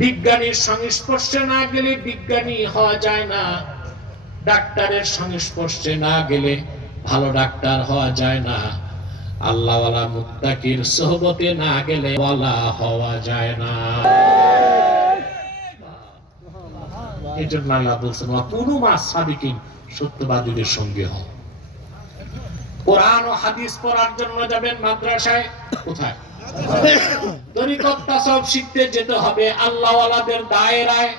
বিজ্ঞানীর সংস্পর্শে না গেলে বিজ্ঞানী হওয়া যায় না, ডাক্তারের সংস্পর্শে না গেলে ভালো ডাক্তার হওয়া যায় না, আল্লাহওয়ালা মুত্তাকির সোহবতে না গেলে ওয়ালা হওয়া যায় না। এই জন্য আল্লাহ বলছেন কুনু মা সাদিকিন, সত্যবাদীদের সঙ্গে হও। কোরআন ও হাদিস পড়ার জন্য যাবেন মাদ্রাসায়, কোথায়? তরিকত তাসাউফ শিখতে যেতে হবে আল্লাহওয়ালাদের দায়রায়,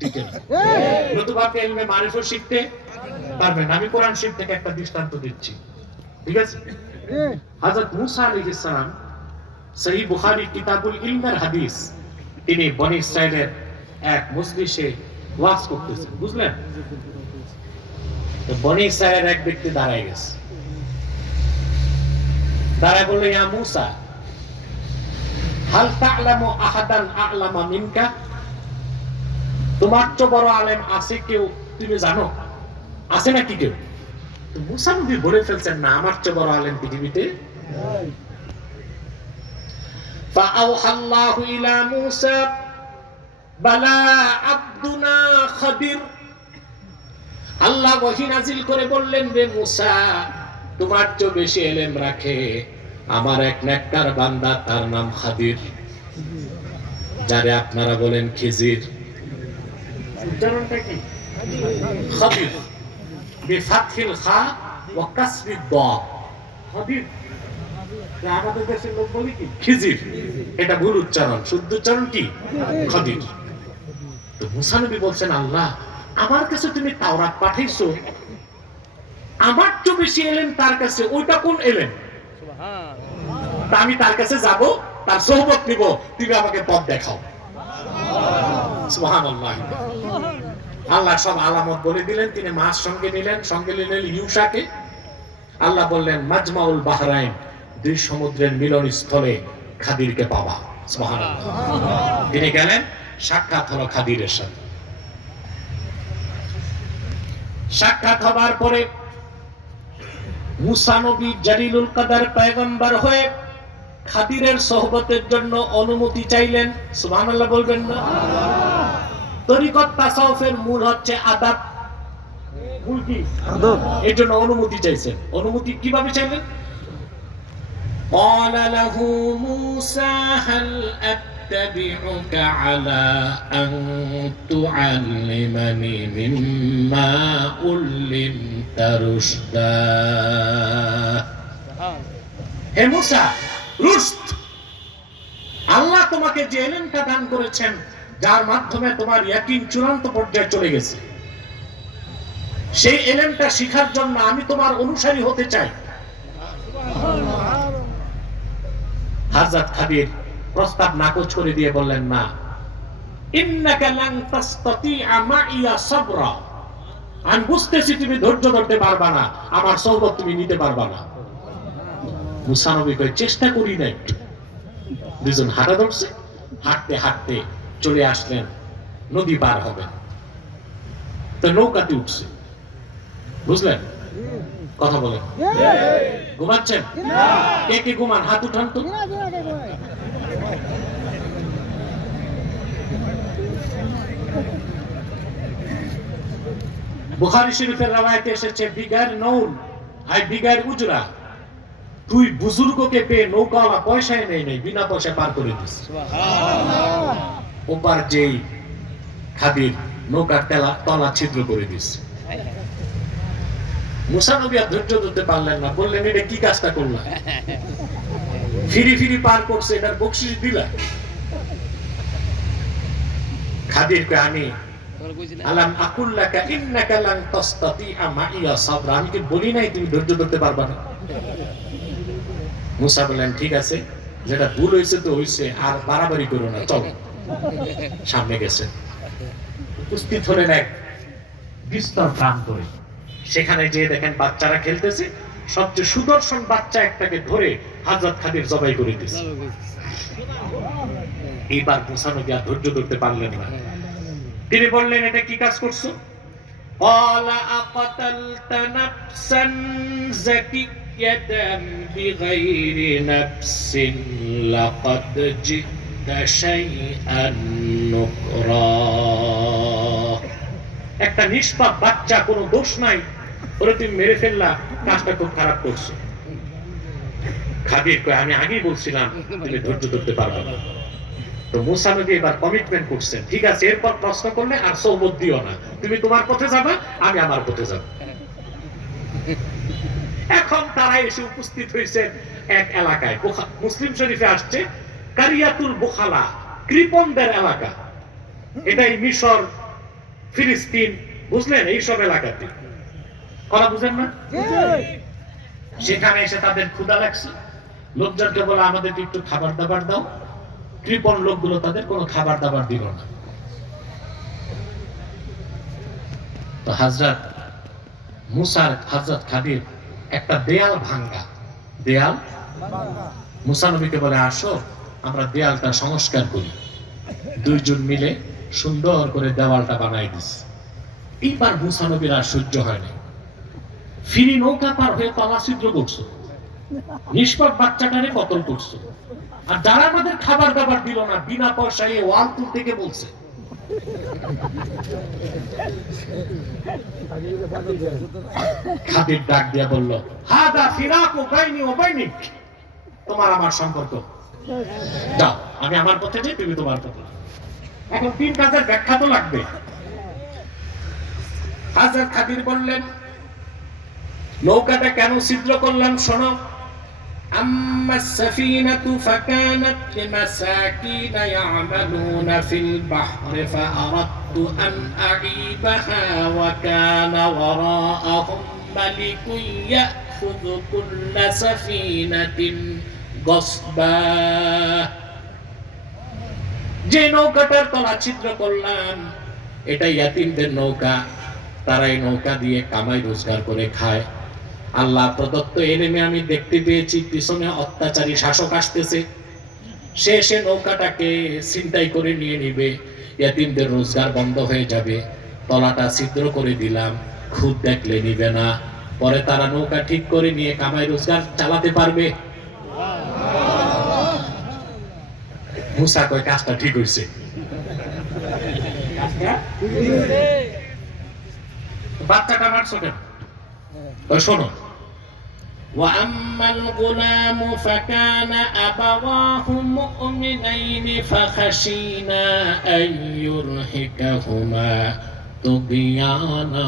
ঠিক না? নতুবা ইলমে মারিফত শিখতে পারবেন। আমি কোরআন শরীফ থেকে একটা দৃষ্টান্ত দিচ্ছি, ঠিক আছে? হযরত মুসা আলাইহিস সালাম, সহিহ বুখারী কিতাবুল ইলমের হাদিস, তিনি বনী ইসরাইলের এক মজলিসে ওয়াজ করতেছেন, বুঝলেন? তো বনী ইসরাইলের এক ব্যক্তি দাঁড়ায় গেছে, দাঁড়ায় বলল, ইয়া মুসা হাল তা'লামু আহাদান আ'লামা মিনকা, তোমার চেয়ে বড় আলেম আছে কেউ, তুমি জানো? আছে নাকি কেউ? তো মুসা নবী বলে ফেলছেন, না, আমার চেয়ে বড় আলেম পৃথিবীতে নাই। ফাআওহাল্লাহু ইলা মুসা বালা আব্দুনা খাদির, আল্লাহ ওহী নাযিল করে বললেন, রে মুসা, তোমার চেয়ে বেশি ইলম রাখে আমার এক নেককার বান্দা, তার নাম খাদির, যারে আপনারা বলেন খিজির। উচ্চারণটা কি? খাদির, বিফাতহিল খা ওয়া কাসরিদ দা, খাদির। আমাদের দেশের লোক বলে কি খিজির, এটা ভুল উচ্চারণ, শুদ্ধ উচ্চারণ কি? খাদির। তো মুসা নবী বলছেন, আল্লাহ আমার কাছে তুমি তাওরাত পাঠাইছো, আমার চেয়ে বেশি এলেন তার কাছে, ওইটা কোন এলেন? তা আমি তার কাছে যাব, তার সোহবত নিব, তুমি আমাকে পথ দেখাও। সুবহানাল্লাহ। আল্লাহ সব আলামত বলে দিলেন, তিনি মাছ সঙ্গে নিলেন, সঙ্গে নিলেন ইউশাকে। আল্লাহ বললেন, মাজমাউল বাহরাইন, দুই সমুদ্রের মিলন স্থলে খাদিরকে পাবা। সুবহানাল্লাহ। তিনি গেলেন, সাক্ষাৎ হলো খাদিরের সাথে। সাক্ষাৎ হবার পরে মুসা নবী জালিলুল কদর পয়গম্বর হয়ে খাদিরের সোহবতের জন্য অনুমতি চাইলেন। সুবহানাল্লাহ বলবেন না? তরিকত তাসাউফের মূল হচ্ছে আদাব, মূল কি? আদব। এর জন্য অনুমতি চাইছেন। অনুমতি কিভাবে চাইলেন? قال له موسى هل أتبعك على أن تعلمني مما علمت رشدا। হে মুসা, রুশদ, আল্লাহ তোমাকে যে ইলমটা দান করেছেন, যার মাধ্যমে তোমার ইয়াকিন চূড়ান্ত পর্যায়ে চলে গেছে, সেই ইলমটা শিখার জন্য আমি তোমার অনুসারী হতে চাই। হযরত খাদির প্রস্তাব নাকচ করে দিয়ে বললেন, না, ইন্নাকা লান তাসতাতিআ মাইয়া সাবরা, আমি বুঝতেছি তুমি ধৈর্য ধরতে পারবা না, আমার সোহবত তুমি নিতে পারবা না। মুসা নবী কয়, চেষ্টা করি না একটু। দুজন হাঁটা ধরছে, হাঁটতে হাঁটতে চলে আসলেন, নদী পার হবেন, তো নৌকাতে উঠছে, বুঝলেন? কথা বলেন, ঘুমাচ্ছেন? কে কে ঘুমান? হাত উঠান তো। বুখারী শরীফের রওয়ায়াতে এসেছে, বিগার নৌল আই বিগার উজরা, তুই বুজুর্গকে পেয়ে নৌকাওয়ালা পয়সায় নেই নেই, বিনা পয়সায় পার করে দিস। ওপার যেই খাদির নৌকার তলা ছিদ্র করে দিস। মুসা নবী আর ধৈর্য ধরতে পারলেন না, বললেন, এটা কি কাজটা করলাম? ফিরি ফিরি পার করছে, এটার বকশিশ দিলা? খাদির কয়, আমি আলাম আকুল্লাকা ইন্নাকা লান তাসতাতিআ মাইয়া সাবরা, আমি কি বলি নাই তুমি ধৈর্য ধরতে পারবা না? মুসা বললেন, ঠিক আছে, যেটা ভুল হয়েছে তো হয়েছে, আর বাড়াবাড়ি করো না, চলো। সামনে গেছে, উপস্থিত হলেন এক বিস্তর প্রান্তরে। সেখানে যেয়ে দেখেন বাচ্চারা খেলতেছে, সবচেয়ে সুদর্শন বাচ্চা একটাকে ধরে হযরত খাদির জবাই করে দিয়েছে। এইবার মুসা নবী আর ধৈর্য ধরতে পারলেন না, তিনি বললেন, এটা কি কাজ করছো? ক্বালা আকাতালতা নাফসান যাকিয়াতান বিগাইরি নাফসিন লাকাদ জিত শাইআন নুকরা। একটা নিষ্পাপ বাচ্চা, কোনো দোষ নাই, ওরে তুমি মেরে ফেললা, কাজটা খুব খারাপ করছো। খাদির কয়, আমি আগেই বলছিলাম তুমি ধৈর্য ধরতে পারবে না। তো মূসা নবী এবার কমিটমেন্ট করছেন, ঠিক আছে এরপর প্রশ্ন করলে আর সৌবত দিও না, তুমি তোমার পথে যাবে, আমি আমার পথে যাব। এখন তারা এসে উপস্থিত হয়েছেন এক এলাকায়, মুসলিম শরীফে আসছে কারিয়াতুল বুখালা, কৃপণদের এলাকা। এটাই মিশর, ফিলিস্তিন, বুঝলেন, এইসব এলাকাতে। কথা বুঝেন না? সেখানে এসে তাদের ক্ষুধা লাগছে, লোকজনকে বলে আমাদেরকে একটু খাবার দাবার দাও। কৃপণ লোকগুলো তাদের কোনো খাবার দাবার দিল না। তো হযরত মুসার, হযরত খাদির একটা দেয়াল ভাঙ্গা, দেয়াল মুসা নবীকে বলে, আসো আমরা দেয়ালটা সংস্কার করি। দুইজন মিলে সুন্দর করে দেওয়ালটা বানাই দিছে। এইবার মুসা নবীর আর সহ্য হয় না, ফিরি নৌকা পার হয়ে তলা ছিদ্র করছো, নিষ্পাপ বাচ্চাটারে কতল করছো, আর যারা আমাদের খাবার দাবার দিল না, বিনা পয়সায় ওয়াল তুলতে গিয়ে বলছে। খাদির ডাক দিয়া বলল, হাদা ফিরাকু বাইনি ওয়া বাইনিক, তোমার আমার সম্পর্ক, যাও আমি আমার পথে যাই, তুমি তোমার পথে। এখন তিন কাজের ব্যাখ্যা তো লাগবে। হযরত খাদির বললেন, নৌকাটা কেন ছিদ্র করলাম শোনো। أما السفينة فكانت لمساكين يعملون في البحر فأردت أن أعيبها وكان وراءهم ملك يأخذ كل سفينة غصبا। যে নৌকাটার তলা ছিদ্র করলাম, এটা ইয়াতীমদের নৌকা, তারা এই নৌকা দিয়ে কামাই রোজগার করে খায়। আল্লাহ প্রদত্ত এলেমে আমি দেখতে পেয়েছি পিছনে অত্যাচারী শাসক আসতেছে, সে নৌকাটাকে ছিনতাই করে নিয়ে নিবে, ইয়াতীমদের রোজগার বন্ধ হয়ে যাবে। তলাটা ছিদ্র করে দিলাম, খুদ দেখলে নিবে না, পরে তারা নৌকা ঠিক করে নিয়ে কামাই রোজগার চালাতে পারবে। মুসা কয়, কাজটা ঠিক হয়েছে। বাচ্চাটা মারছো কেন? শোনো, وأما الغلام فكان أبواه مؤمنين فخشينا أن يرهقهما طغيانا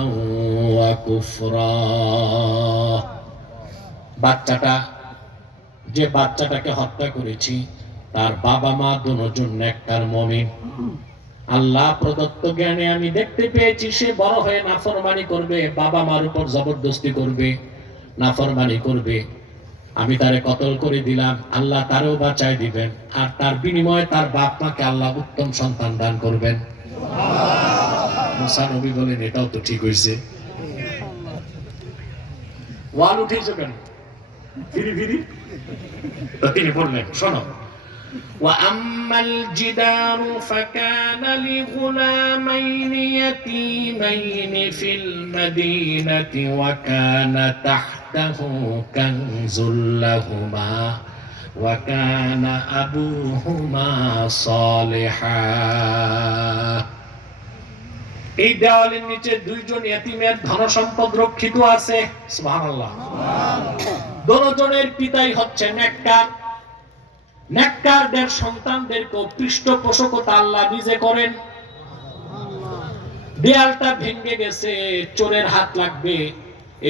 وكفرا। বাচ্চাটা, যে বাচ্চাটাকে হত্যা করেছি, তার বাবা মা দুজন নেককার মুমিন। আল্লাহ প্রদত্ত জ্ঞানে আমি দেখতে পেয়েছি সে বড় হয়ে নাফরমানি করবে, বাবা মার উপর জবরদস্তি করবে, নাফরমানি করবে। আমি তারে কতল করে দিলাম, আল্লাহ তারেও বাঁচায় দিবেন, আর তার বিনিময়ে তার বাপ মাকে আল্লাহ উত্তম সন্তান দান করবেন। মুসা নবী বলেন, এটাও তো ঠিক হয়েছে। ওয়াল উঠেছে কেন ফিরি ফিরি? তো তিনি বললেন, শোনো, وأما الجدار فكان لغلامين يتيمين في المدينة وكان تحته كنز لهما وكان أبوهما صالحا। এই দেওয়ালের নিচে দুইজন ইতিমের ধন সম্পদ রক্ষিত আছে। সুবহানাল্লাহ। দুজনের পিতাই হচ্ছে নেককার, নেককারদের সন্তানদেরকে পৃষ্ঠপোষকতা আল্লাহ নিজে করেন। দেয়ালটা ভেঙে গেছে, চোরের হাত লাগবে,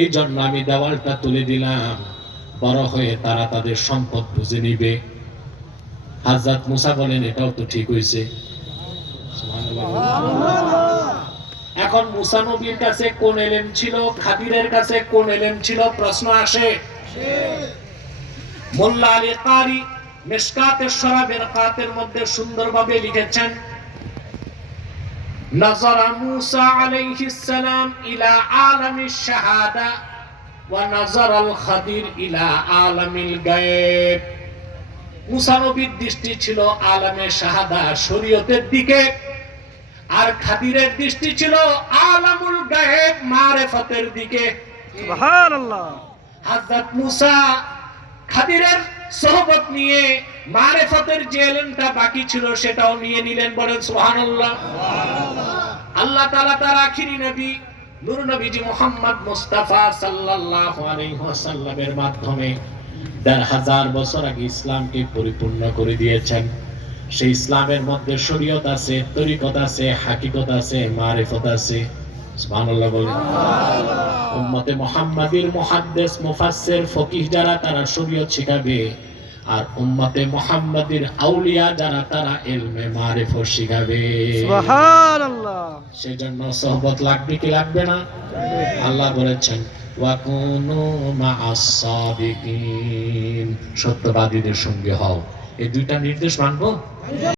এই জন্য আমি দেওয়ালটা তুলে দিলাম, বড় হয়ে তারা তাদের সম্পদ বুঝে নিবে। হযরত মুসা বলেন, এটাও তো ঠিক হয়েছে। এখন মুসা নবীর কাছে কোন ইলম ছিল, খাদিরের কাছে কোন ইলম ছিল? প্রশ্ন আসে। মোল্লা আলী কারি মিশকাতের শরাবের কাতের মধ্যে সুন্দরভাবে লিখেছেন, নাযারা মুসা আলাইহিস সালাম ইলা আলামিশ শাহাদা ওয়া নাযারাল খাদির ইলা আলামিল গায়ব। মুসা নবীর দৃষ্টি ছিল আলামে শাহাদা, শরীয়তের দিকে, আর খাদিরের দৃষ্টি ছিল আলামুল গায়ব, মারিফাতের দিকে। সুবহানাল্লাহ। হযরত মুসা খাদিরের সোহবত নিয়ে মারিফতের যে ইলমটা বাকি ছিল সেটাও নিয়ে নিলেন, বলেন সুবহানাল্লাহ। আল্লাহ তাআলা তার আখিরি নবী নূর নবীজি মুহাম্মদ মুস্তাফা সাল্লাল্লাহু আলাইহি ওয়াসাল্লামের মাধ্যমে ১৫০০ বছর আগে ইসলামকে পরিপূর্ণ করে দিয়েছেন। সেই ইসলামের মধ্যে শরীয়ত আছে, তরিকত আছে, হাকিকত আছে, মারিফত আছে। সুবহানাল্লাহ বলেন। উম্মতে মুহাম্মাদীর মুহাদ্দিস, মুফাসসির, ফকিহ যারা তারা শরীয়ত শিখাবে, আর উম্মতে মুহাম্মাদীর আউলিয়া যারা তারা ইলমে মারিফত শিখাবে। সুবহানাল্লাহ। সেজন্য সোহবত লাগবে কি লাগবে না? আল্লাহ বলেছেন ওয়া কুনু মা'আস সাদিকিন, সত্যবাদীদের সঙ্গে হও। এই দুইটা নির্দেশ মানবো।